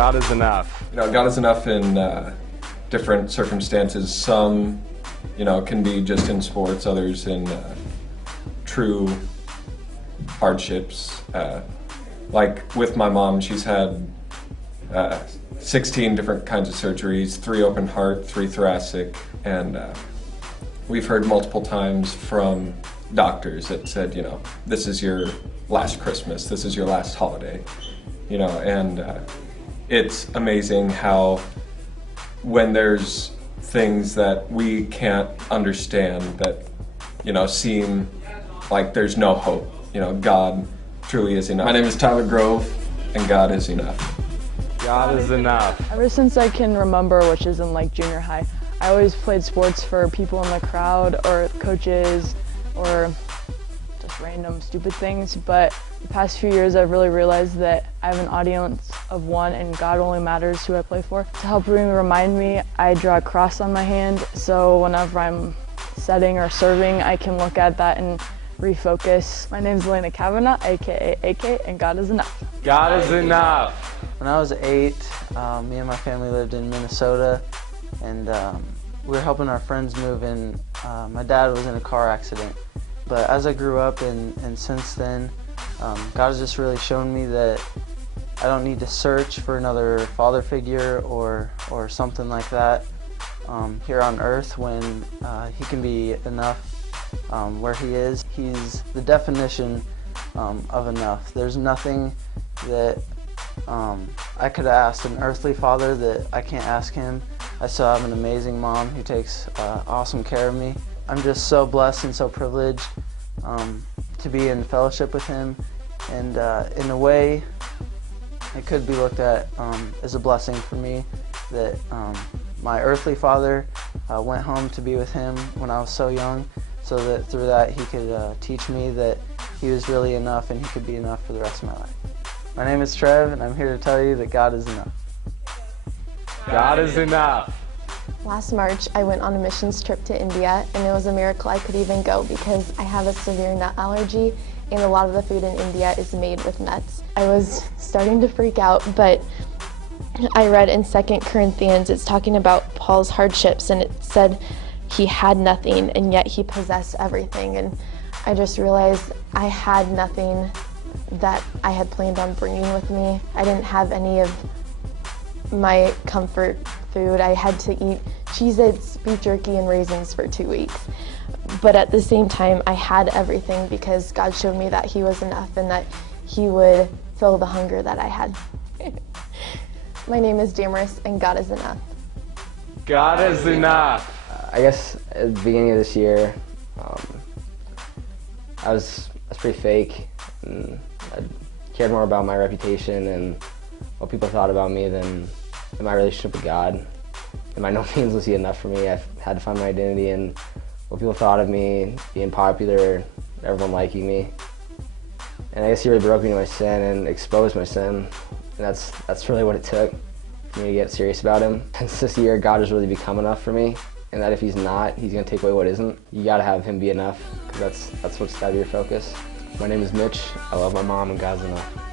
God is enough. God is enough in different circumstances. Some, can be just in sports, others in true hardships. Like with my mom, she's had 16 different kinds of surgeries, 3 open heart, 3 thoracic, and we've heard multiple times from doctors that said, this is your last Christmas, this is your last holiday, and it's amazing how when there's things that we can't understand that, seem like there's no hope, God truly is enough. My name is Tyler Grove, and God is enough. God is enough. Ever since I can remember, which is in like junior high, I always played sports for people in the crowd or coaches or just random stupid things. But the past few years I've really realized that I have an audience of one and God only matters who I play for. To help remind me, I draw a cross on my hand, so whenever I'm setting or serving, I can look at that and refocus. My name is Elena Kavanaugh, aka AK, and God is enough. God is enough. When I was 8, me and my family lived in Minnesota, and we were helping our friends move in. My dad was in a car accident, but as I grew up and since then, God has just really shown me that I don't need to search for another father figure or something like that here on earth when He can be enough where He is. He's the definition of enough. There's nothing that I could have asked an earthly father that I can't ask Him. I still have an amazing mom who takes awesome care of me. I'm just so blessed and so privileged to be in fellowship with Him, and in a way it could be looked at as a blessing for me that my earthly father went home to be with Him when I was so young, so that through that He could teach me that He was really enough and He could be enough for the rest of my life. My name is Trev, and I'm here to tell you that God is enough. God is enough. Last March, I went on a missions trip to India, and it was a miracle I could even go because I have a severe nut allergy, and a lot of the food in India is made with nuts. I was starting to freak out, but I read in 2 Corinthians, it's talking about Paul's hardships, and it said he had nothing, and yet he possessed everything. And I just realized I had nothing that I had planned on bringing with me. I didn't have any of my comfort food. I had to eat Cheez-Its, beef jerky, and raisins for 2 weeks. But at the same time, I had everything because God showed me that He was enough and that He would fill the hunger that I had. My name is Damaris, and God is enough. God is enough. I guess at the beginning of this year, I was pretty fake. And I cared more about my reputation and what people thought about me than my relationship with God. And by no means was He enough for me. I had to find my identity in what people thought of me, being popular, everyone liking me. And I guess He really broke me to my sin and exposed my sin. And that's really what it took for me to get serious about Him. Since this year, God has really become enough for me. And that if He's not, He's gonna take away what isn't. You gotta have Him be enough, because that's what's gotta be your focus. My name is Mitch. I love my mom, and God's enough.